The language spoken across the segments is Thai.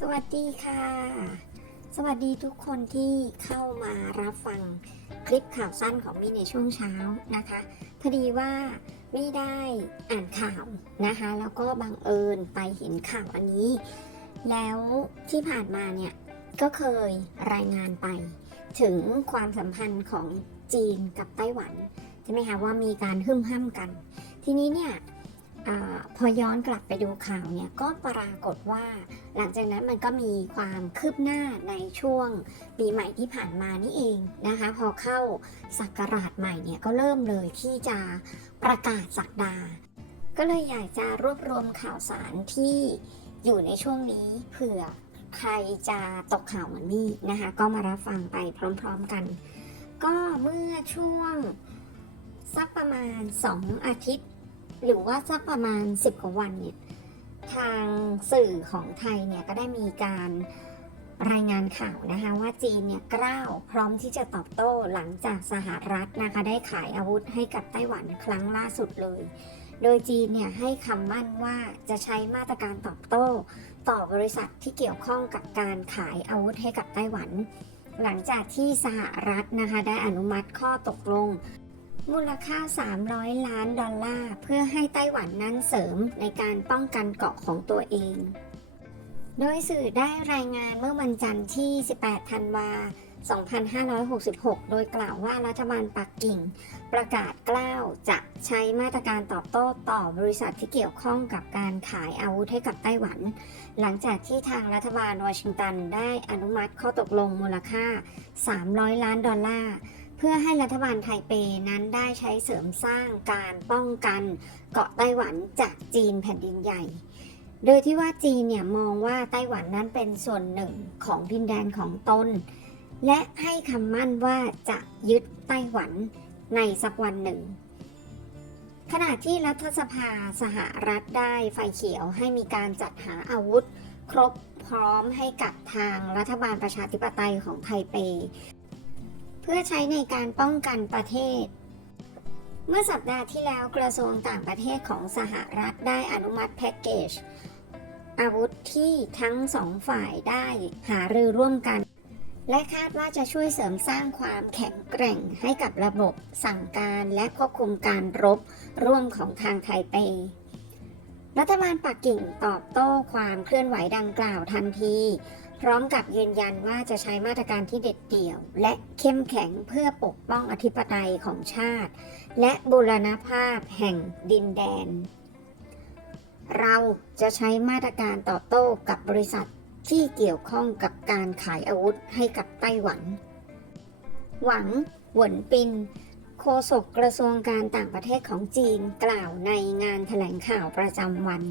สวัสดีค่ะ สวัสดีทุกคนที่เข้ามารับฟังคลิปข่าวสั้นของมี่ในช่วงเช้านะคะ พอดีว่าไม่ได้อ่านข่าวนะคะ แล้วก็บังเอิญไปเห็นข่าวอันนี้ แล้วที่ผ่านมาเนี่ย ก็เคยรายงานไป ถึงความสัมพันธ์ของจีนกับไต้หวัน ใช่ไหมคะว่ามีการหึ่มห้ำกัน ทีนี้เนี่ย อพอย้อนกลับไปดูข่าวเนี่ยก็ปรากฏว่า หลังจากนั้นมันก็มีความคืบหน้าในช่วงปีใหม่ที่ผ่านมานี่เองนะคะ พอเข้าศักราชใหม่เนี่ยก็เริ่มเลยที่จะประกาศสักดา ก็เลยอยากจะรวบรวมข่าวสารที่อยู่ในช่วงนี้เผื่อใครจะตกข่าวเหมือนนี่นะคะ ก็มารับฟังไปพร้อมๆกัน ก็เมื่อช่วงสักประมาณ 2 อาทิตย์ หรือว่าสักประมาณ 10กว่าวันเนี่ยทางสื่อของไทยเนี่ยก็ได้มีการรายงานข่าวนะคะว่าจีนเนี่ยกล้าวพร้อมที่จะตอบโต้หลังจากสหรัฐนะคะได้ขายอาวุธให้กับไต้หวันครั้งล่าสุดเลย โดยจีนเนี่ยให้คำมั่นว่าจะใช้มาตรการตอบโต้ ต่อบริษัทที่เกี่ยวข้องกับการขายอาวุธให้กับไต้หวัน หลังจากที่สหรัฐนะคะได้อนุมัติข้อตกลง มูลค่า 300 ล้านดอลลาร์ เพื่อให้ไต้หวันนั้นเสริมในการป้องกันเกาะของตัวเอง โดยสื่อได้รายงานเมื่อวันจันทร์ที่ 18 ธันวา2566 โดยกล่าวว่ารัฐบาลปักกิ่ง ประกาศกล้าวจะใช้มาตรการตอบโต้ต่อบริษัทที่เกี่ยวข้องกับการขายอาวุธให้กับไต้หวัน หลังจากที่ทางรัฐบาลวอชิงตันได้อนุมัติข้อตกลงมูลค่า 300 ล้านดอลลาร์ เพื่อให้รัฐบาลไทเปนั้นได้ใช้เสริมสร้างการป้องกันเกาะไต้หวันจากจีนแผ่นดินใหญ่ โดยที่ว่าจีนเนี่ยมองว่าไต้หวันนั้นเป็นส่วนหนึ่งของดินแดนของตน และให้คำมั่นว่าจะยึดไต้หวันในสักวันหนึ่ง ขณะที่รัฐสภาสหรัฐได้ไฟเขียวให้มีการจัดหาอาวุธ ครบพร้อมให้กับทางรัฐบาลประชาธิปไตยของไทเป พื่อใช้ในการป้องกันประเทศ เมื่อสัปดาห์ที่แล้วกระทรวงต่างประเทศของสหรัฐได้อนุมัติแพ็กเกจ อาวุธที่ทั้งสองฝ่ายได้หารือร่วมกัน และคาดว่าจะช่วยเสริมสร้างความแข็งแกร่งให้กับระบบสั่งการและควบคุมการรบร่วมของทางไทเป รัฐบาลปักกิ่งตอบโต้ความเคลื่อนไหวดังกล่าวทันที พร้อมกับยืนยันว่าจะใช้มาตรการที่เด็ดเดี่ยว และเข้มแข็งเพื่อปกป้องอธิปไตยของชาติ และบูรณภาพแห่งดินแดน เราจะใช้มาตรการตอบโต้กับบริษัทที่เกี่ยวข้องกับการขายอาวุธให้กับไต้หวัน หวังหวนปินโฆษกกระทรวงการต่างประเทศของจีนกล่าวในงานแถลงข่าวประจำวัน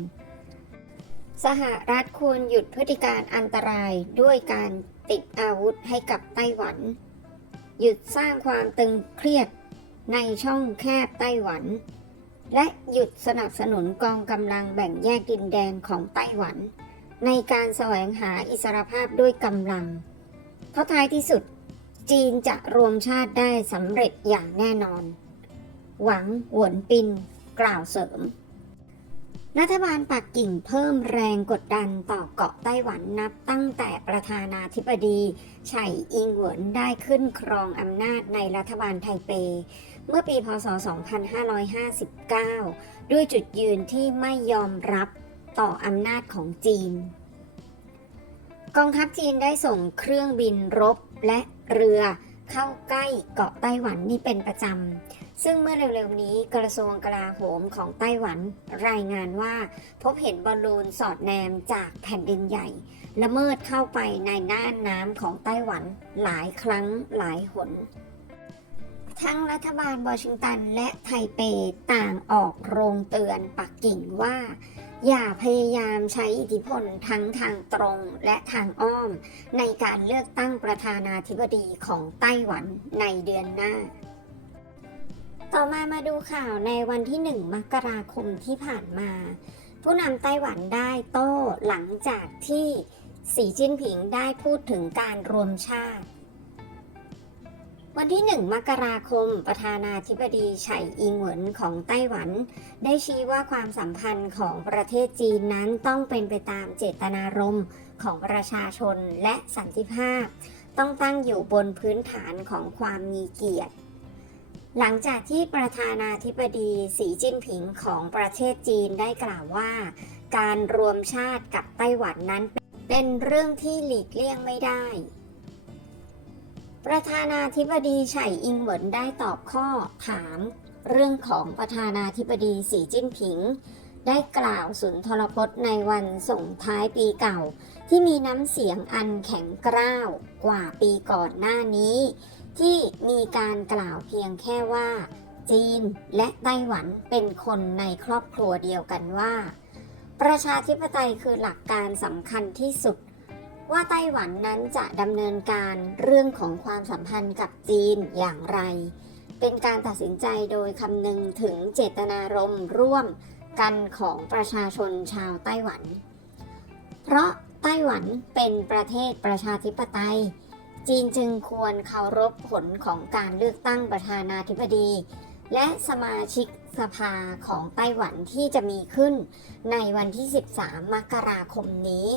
สหรัฐควรหยุดพฤติการอันตรายด้วยการติดอาวุธให้กับไต้หวัน หยุดสร้างความตึงเครียดในช่องแคบไต้หวัน และหยุดสนับสนุนกองกำลังแบ่งแยกดินแดนของไต้หวัน ในการแสวงหาอิสรภาพด้วยกำลัง เพราะท้ายที่สุดจีนจะรวมชาติได้สำเร็จอย่างแน่นอน หวังหวนปินกล่าวเสริม รัฐบาลปักกิ่งเพิ่มแรงกดดันต่อเกาะไต้หวันนับตั้งแต่ประธานาธิบดีไฉอิงเหวินได้ขึ้นครองอำนาจในรัฐบาลไทเป เมื่อปีพศ 2559 ด้วยจุดยืนที่ไม่ยอมรับต่ออำนาจของจีน กองทัพจีนได้ส่งเครื่องบินรบและเรือเข้าใกล้เกาะไต้หวันนี่เป็นประจำ ซึ่งเมื่อเร็วๆนี้กระทรวงกลาโหมของไต้หวันรายงานว่า พบเห็นบอลลูนสอดแนมจากแผ่นดินใหญ่ ละเมิดเข้าไปในน่านน้ำของไต้หวันหลายครั้งหลายหนทั้งรัฐบาลวอชิงตันและไทเปต่างออกโรงเตือนปักกิ่งว่า อย่าพยายามใช้อิทธิพลทั้งทางตรงและทางอ้อม ในการเลือกตั้งประธานาธิบดีของไต้หวันในเดือนหน้า ต่อมามาดูข่าวในวันที่ 1 มกราคมที่ผ่านมา ผู้นำไต้หวันได้โต้หลังจากที่สีจิ้นผิงได้พูดถึงการรวมชาติ วันที่ 1 มกราคม ประธานาธิบดีไฉอิงเหวินของไต้หวัน ได้ชี้ว่าความสัมพันธ์ของประเทศจีนนั้นต้องเป็นไปตามเจตนารมณ์ของประชาชนและสันติภาพ ต้องตั้งอยู่บนพื้นฐานของความมีเกียรติ หลังจากที่ประธานาธิบดีสีจิ้นผิงของประเทศจีนได้กล่าวว่า การรวมชาติกับไต้หวันนั้น เป็นเรื่องที่หลีกเลี่ยงไม่ได้ ประธานาธิบดีไฉอิงเหวินได้ตอบข้อถาม เรื่องของประธานาธิบดีสีจิ้นผิง ได้กล่าวสุนทรพจน์ในวันส่งท้ายปีเก่า ที่มีน้ำเสียงอันแข็งกร้าวกว่าปีก่อนหน้านี้ ที่มีการกล่าวเพียงแค่ว่า จีนและไต้หวันเป็นคนในครอบครัวเดียวกันว่า ประชาธิปไตยคือหลักการสำคัญที่สุด ว่าไต้หวันนั้นจะดำเนินการเรื่องของความสัมพันธ์กับจีนอย่างไร เป็นการตัดสินใจโดยคำนึงถึงเจตนารมณ์ร่วมกันของประชาชนชาวไต้หวัน เพราะไต้หวันเป็นประเทศประชาธิปไตย จีนจึงควรเคารพผลของการเลือกตั้งประธานาธิบดี และสมาชิกสภาของไต้หวันที่จะมีขึ้นในวันที่ 13 มกราคมนี้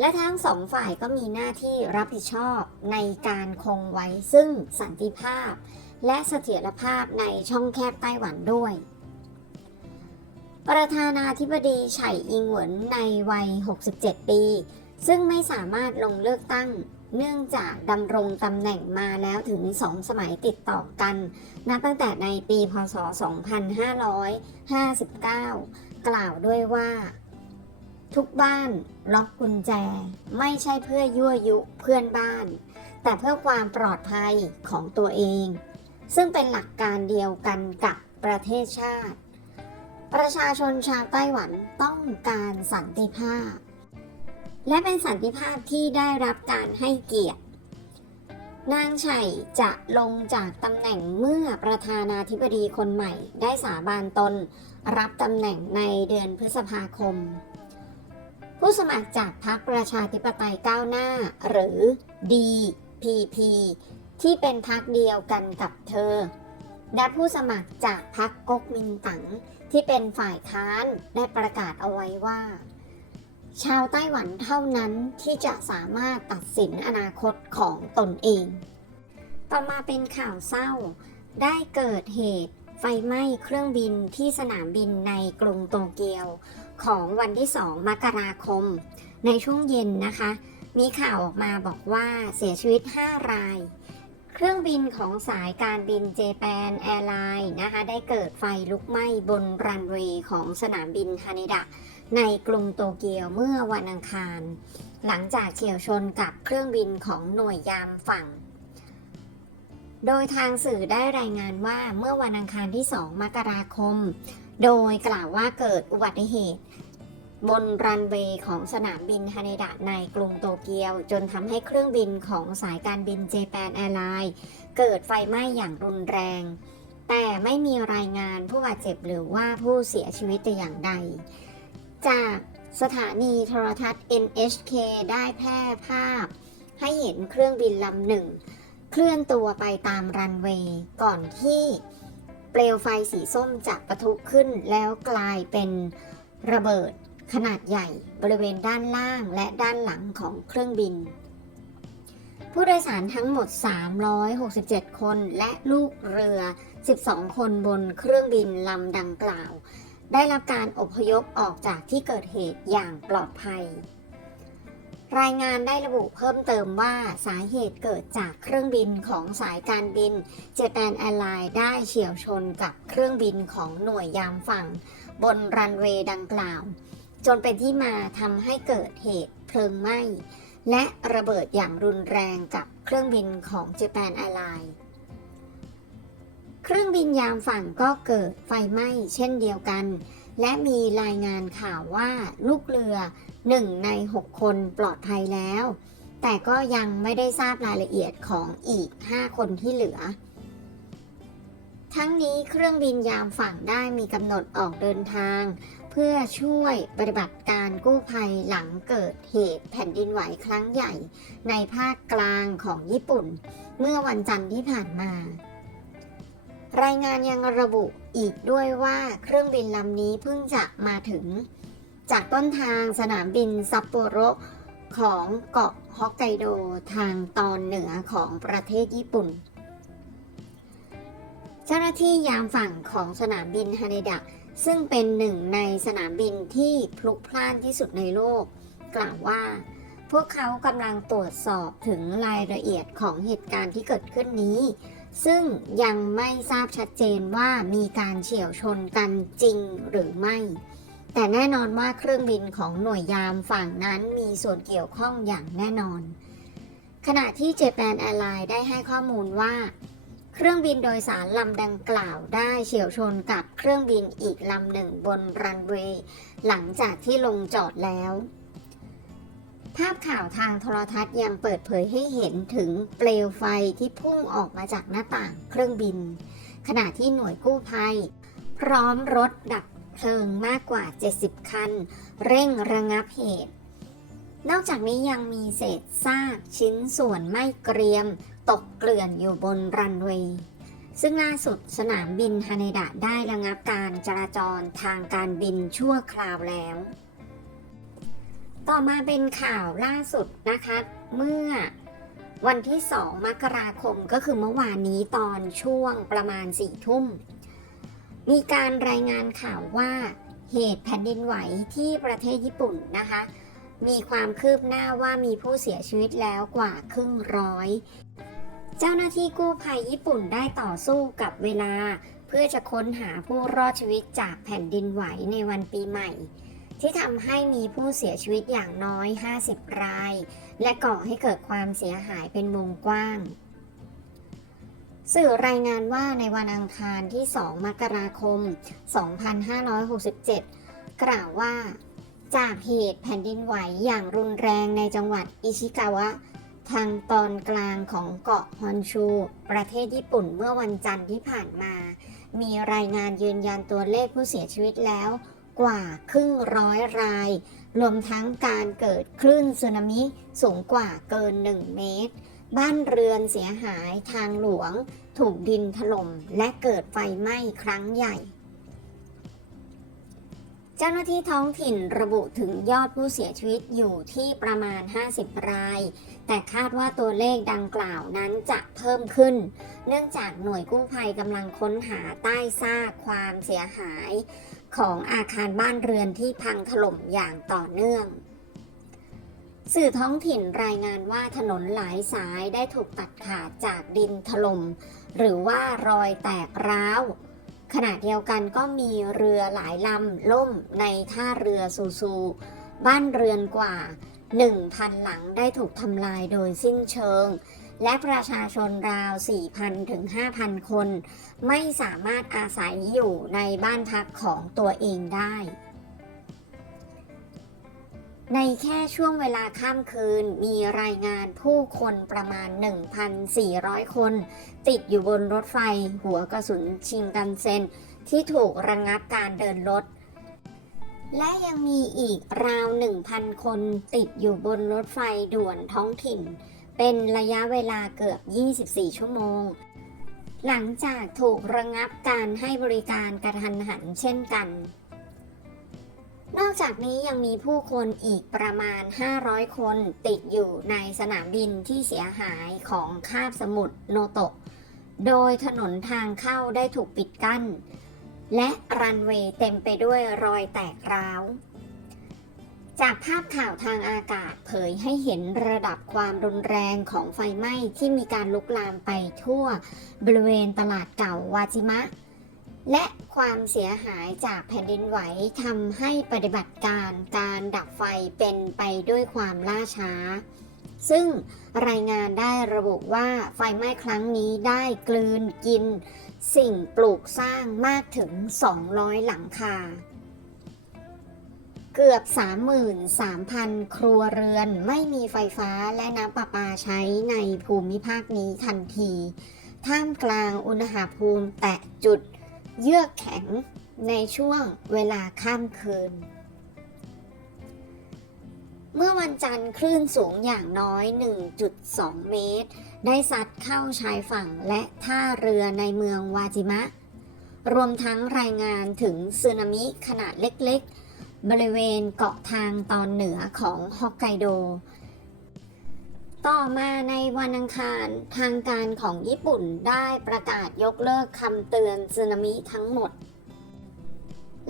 และทั้งสองฝ่ายก็มีหน้าที่รับผิดชอบในการคงไว้ซึ่งสันติภาพ และเสถียรภาพในช่องแคบไต้หวันด้วยประธานาธิบดีไฉอิงเหวินในวัย 67 ปี ซึ่งไม่สามารถลงเลือกตั้ง เนื่องจากดำรงตำแหน่งมาแล้วถึงสองสมัยติดต่อกัน นับตั้งแต่ในปีพศ 2559 กล่าวด้วยว่า ทุกบ้านล็อกกุญแจ ไม่ใช่เพื่อยั่วยุเพื่อนบ้าน แต่เพื่อความปลอดภัยของตัวเอง ซึ่งเป็นหลักการเดียวกันกับประเทศชาติ ประชาชนชาวไต้หวันต้องการสันติภาพ และเป็นสันติภาพที่ได้รับการให้เกียรติ นางไฉจะลงจากตำแหน่งเมื่อประธานาธิบดีคนใหม่ ได้สาบานตนรับตำแหน่งในเดือนพฤษภาคม ผู้สมัครจากพรรคประชาธิปไตยก้าวหน้า หรือ DPP ที่เป็นพรรคเดียวกันกับเธอ และผู้สมัครจากพรรคก๊กมินตั๋งที่เป็นฝ่ายค้านได้ประกาศเอาไว้ว่า ชาวไต้หวันเท่านั้นที่จะสามารถตัดสินอนาคตของตนเอง ต่อมาเป็นข่าวเศร้า ได้เกิดเหตุไฟไหม้เครื่องบินที่สนามบินในกรุงโตเกียวของวันที่ 2 มกราคม ในช่วงเย็นนะคะ มีข่าวออกมาบอกว่าเสียชีวิต 5 ราย เครื่องบินของสายการบินเจแปนแอร์ไลน์นะคะ ได้เกิดไฟลุกไหม้บนรันเวย์ของสนามบินฮานิดะ ในกรุงโตเกียวเมื่อวันอังคาร หลังจากเฉียวชนกับเครื่องบินของหน่วยยามฝั่ง โดยทางสื่อได้รายงานว่าเมื่อวันอังคารที่ 2 มกราคม โดยกล่าวว่าเกิดอุบัติเหตุ บนรันเวย์ของสนามบินฮานิดะในกรุงโตเกียว จนทำให้เครื่องบินของสายการบินเจแปนแอร์ไลน์เกิดไฟไหม้อย่างรุนแรง แต่ไม่มีรายงานผู้บาดเจ็บหรือว่าผู้เสียชีวิตแต่อย่างใด จากสถานีโทรทัศน์ NHK ได้แพร่ภาพ ให้เห็นเครื่องบินลำหนึ่ง เคลื่อนตัวไปตามรันเวย์ก่อนที่เปลวไฟสีส้มจะปะทุขึ้นแล้วกลายเป็นระเบิดขนาดใหญ่บริเวณด้านล่างและด้านหลังของเครื่องบิน ผู้โดยสารทั้งหมด 367 คนและลูกเรือ 12 คนบนเครื่องบินลำดังกล่าว ได้รับการอพยพออกจากที่เกิดเหตุอย่างปลอดภัย รายงานได้ระบุเพิ่มเติมว่าสาเหตุเกิดจากเครื่องบินของสายการบินเจแปนแอร์ไลน์ได้เฉียวชนกับเครื่องบินของหน่วยยามฝั่ง บนรันเวย์ดังกล่าว จนเป็นที่มาทำให้เกิดเหตุเพลิงไหม้ และระเบิดอย่างรุนแรงกับเครื่องบินของเจแปนแอร์ไลน์ เครื่องบินยามฝั่งก็เกิดไฟไหม้เช่นเดียวกัน และมีรายงานข่าวว่าลูกเรือหนึ่งใน 6 คนปลอดภัยแล้ว แต่ก็ยังไม่ได้ทราบรายละเอียดของอีก 5 คนที่เหลือ ทั้งนี้เครื่องบินยามฝั่งได้มีกำหนดออกเดินทาง เพื่อช่วยปฏิบัติการกู้ภัยหลังเกิดเหตุแผ่นดินไหวครั้งใหญ่ ในภาคกลางของญี่ปุ่น เมื่อวันจันทร์ที่ผ่านมา รายงานยังระบุอีกด้วยว่าเครื่องบินลำนี้เพิ่งจะมาถึง จากต้นทางสนามบินซัปโปโรของเกาะฮอกไกโดทางตอนเหนือของประเทศญี่ปุ่น เจ้าหน้าที่ยามฝั่งของสนามบินฮาเนดะ ซึ่งเป็นหนึ่งในสนามบินที่พลุกพล่านที่สุดในโลก กล่าวว่า พวกเขากำลังตรวจสอบถึงรายละเอียดของเหตุการณ์ที่เกิดขึ้นนี้ ซึ่งยังไม่ทราบชัดเจนว่ามีการเฉี่ยวชนกันจริงหรือไม่ แต่แน่นอนว่าเครื่องบินของหน่วยยามฝั่งนั้นมีส่วนเกี่ยวข้องอย่างแน่นอน ขณะที่เจแปนแอร์ไลน์ได้ให้ข้อมูลว่า เครื่องบินโดยสารลำดังกล่าวได้เฉี่ยวชนกับเครื่องบินอีกลำหนึ่งบนรันเวย์หลังจากที่ลงจอดแล้ว ภาพข่าวทางโทรทัศน์ยังเปิดเผยให้เห็นถึงเปลวไฟที่พุ่งออกมาจากหน้าต่างเครื่องบิน ขณะที่หน่วยกู้ภัย พร้อมรถดับเพลิงมากกว่า 70 คัน เร่งระงับเหตุ นอกจากนี้ยังมีเศษซากชิ้นส่วนไม่เกรียม ตกเกลื่อนอยู่บนรันเวย์ซึ่งล่าสุดสนามบินฮาเนดะได้ระงับการจราจรทางการบินชั่วคราวแล้ว ต่อมาเป็นข่าวล่าสุดนะคะ เมื่อวันที่ 2 มกราคมก็คือเมื่อวานนี้ตอนช่วงประมาณ4ทุ่ม มีการรายงานข่าวว่าเหตุแผ่นดินไหวที่ประเทศญี่ปุ่นนะคะ มีความคืบหน้าว่ามีผู้เสียชีวิตแล้วกว่าครึ่งร้อย เจ้าหน้าที่กู้ภัยญี่ปุ่นได้ต่อสู้กับเวลา เพื่อจะค้นหาผู้รอดชีวิตจากแผ่นดินไหวในวันปีใหม่ ที่ทำให้มีผู้เสียชีวิตอย่างน้อย 50 ราย และก่อให้เกิดความเสียหายเป็นวงกว้าง สื่อรายงานว่าในวันอังคารที่ 2 มกราคม 2567 กล่าวว่า จากเหตุแผ่นดินไหวอย่างรุนแรงในจังหวัดอิชิกาวะ ทางตอนกลางของเกาะฮอนชู ประเทศญี่ปุ่นเมื่อวันจันทร์ที่ผ่านมา มีรายงานยืนยันตัวเลขผู้เสียชีวิตแล้ว กว่าครึ่งร้อยราย รวมทั้งการเกิดคลื่นสึนามิสูงกว่าเกิน 1 เมตร บ้านเรือนเสียหายทางหลวง ถูกดินถล่มและเกิดไฟไหม้ครั้งใหญ่ เจ้าหน้าที่ท้องถิ่นระบุถึงยอดผู้เสียชีวิตอยู่ที่ประมาณ 50 ราย แต่คาดว่าตัวเลขดังกล่าวนั้นจะเพิ่มขึ้น เนื่องจากหน่วยกู้ภัยกำลังค้นหาใต้ซากความเสียหายของอาคารบ้านเรือนที่พังถล่มอย่างต่อเนื่อง สื่อท้องถิ่นรายงานว่าถนนหลายสายได้ถูกตัดขาดจากดินถล่มหรือว่ารอยแตกร้าวขณะเดียวกันก็มีเรือหลายลำล่มในท่าเรือซูซู บ้านเรือนกว่า 1,000 หลังได้ถูกทำลายโดยสิ้นเชิง และประชาชนราว 4,000 ถึง 5,000 คน ไม่สามารถอาศัยอยู่ในบ้านพักของตัวเองได้ ในแค่ช่วงเวลาข้ามคืนมีรายงานผู้คนประมาณ 1,400 คน ติดอยู่บนรถไฟหัวกระสุนชิงกันเซนที่ถูกระงงับการเดินรถ และยังมีอีกราว 1,000 คนติดอยู่บนรถไฟด่วนท้องถิ่น เป็นระยะเวลาเกือบ 24 ชั่วโมง หลังจากถูกระงับการให้บริการกระทันหันเช่นกัน นอกจากนี้ยังมีผู้คนอีกประมาณ 500 คนติดอยู่ในสนามบินที่เสียหายของคาบสมุทรโนโตะ โดยถนนทางเข้าได้ถูกปิดกั้น และรันเวย์เต็มไปด้วยรอยแตกร้าว จากภาพข่าวทางอากาศเผยให้เห็นระดับความรุนแรงของไฟไหม้ที่มีการลุกลามไปทั่วบริเวณตลาดเก่าวาจิมะ และความเสียหายจากแผ่นดินไหวทำให้ปฏิบัติการการดับไฟเป็นไปด้วยความล่าช้า ซึ่งรายงานได้ระบุว่าไฟไหม้ครั้งนี้ได้กลืนกิน สิ่งปลูกสร้างมากถึง 200 หลังคา เกือบ 33,000 ครัวเรือนไม่มีไฟฟ้าและน้ำประปาใช้ในภูมิภาคนี้ทันที ท่ามกลางอุณหภูมิแตะจุดเยือกแข็งในช่วงเวลาข้ามคืน เมื่อวันจันทร์คลื่นสูงอย่างน้อย 1.2 เมตร ได้ซัดเข้าชายฝั่งและท่าเรือในเมืองวาจิมะ รวมทั้งรายงานถึงสึนามิขนาดเล็กๆ บริเวณเกาะทางตอนเหนือของฮอกไกโด ต่อมาในวันอังคารทางการของญี่ปุ่นได้ประกาศยกเลิกคำเตือนสึนามิทั้งหมด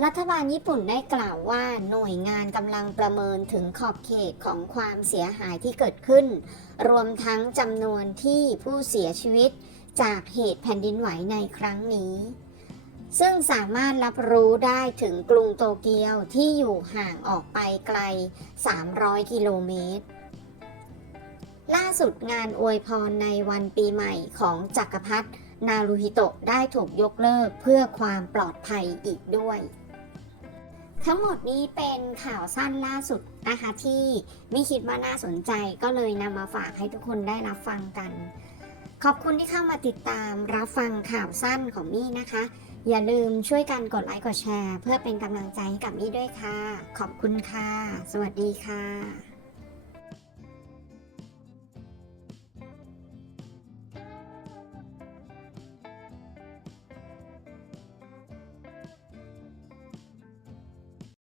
รัฐบาลญี่ปุ่นได้กล่าวว่าหน่วยงานกำลังประเมินถึงขอบเขตของความเสียหายที่เกิดขึ้น รวมทั้งจำนวนที่ผู้เสียชีวิตจากเหตุแผ่นดินไหวในครั้งนี้ ซึ่งสามารถรับรู้ได้ถึงกรุงโตเกียวที่อยู่ห่างออกไปไกล 300 กิโลเมตร ล่าสุดงานอวยพรในวันปีใหม่ของจักรพรรดินารูฮิโตะได้ถูกยกเลิกเพื่อความปลอดภัยอีกด้วย ทั้งหมดนี้เป็นข่าวสั้นล่าสุดนะคะ ที่ไม่คิดว่าน่าสนใจก็เลยนำมาฝากให้ทุกคนได้รับฟังกัน ขอบคุณที่เข้ามาติดตามรับฟังข่าวสั้นของมี่นะคะ อย่าลืมช่วยกันกดไลค์กดแชร์ เพื่อเป็นกำลังใจให้กับมี่ด้วยค่ะ ขอบคุณค่ะ สวัสดีค่ะ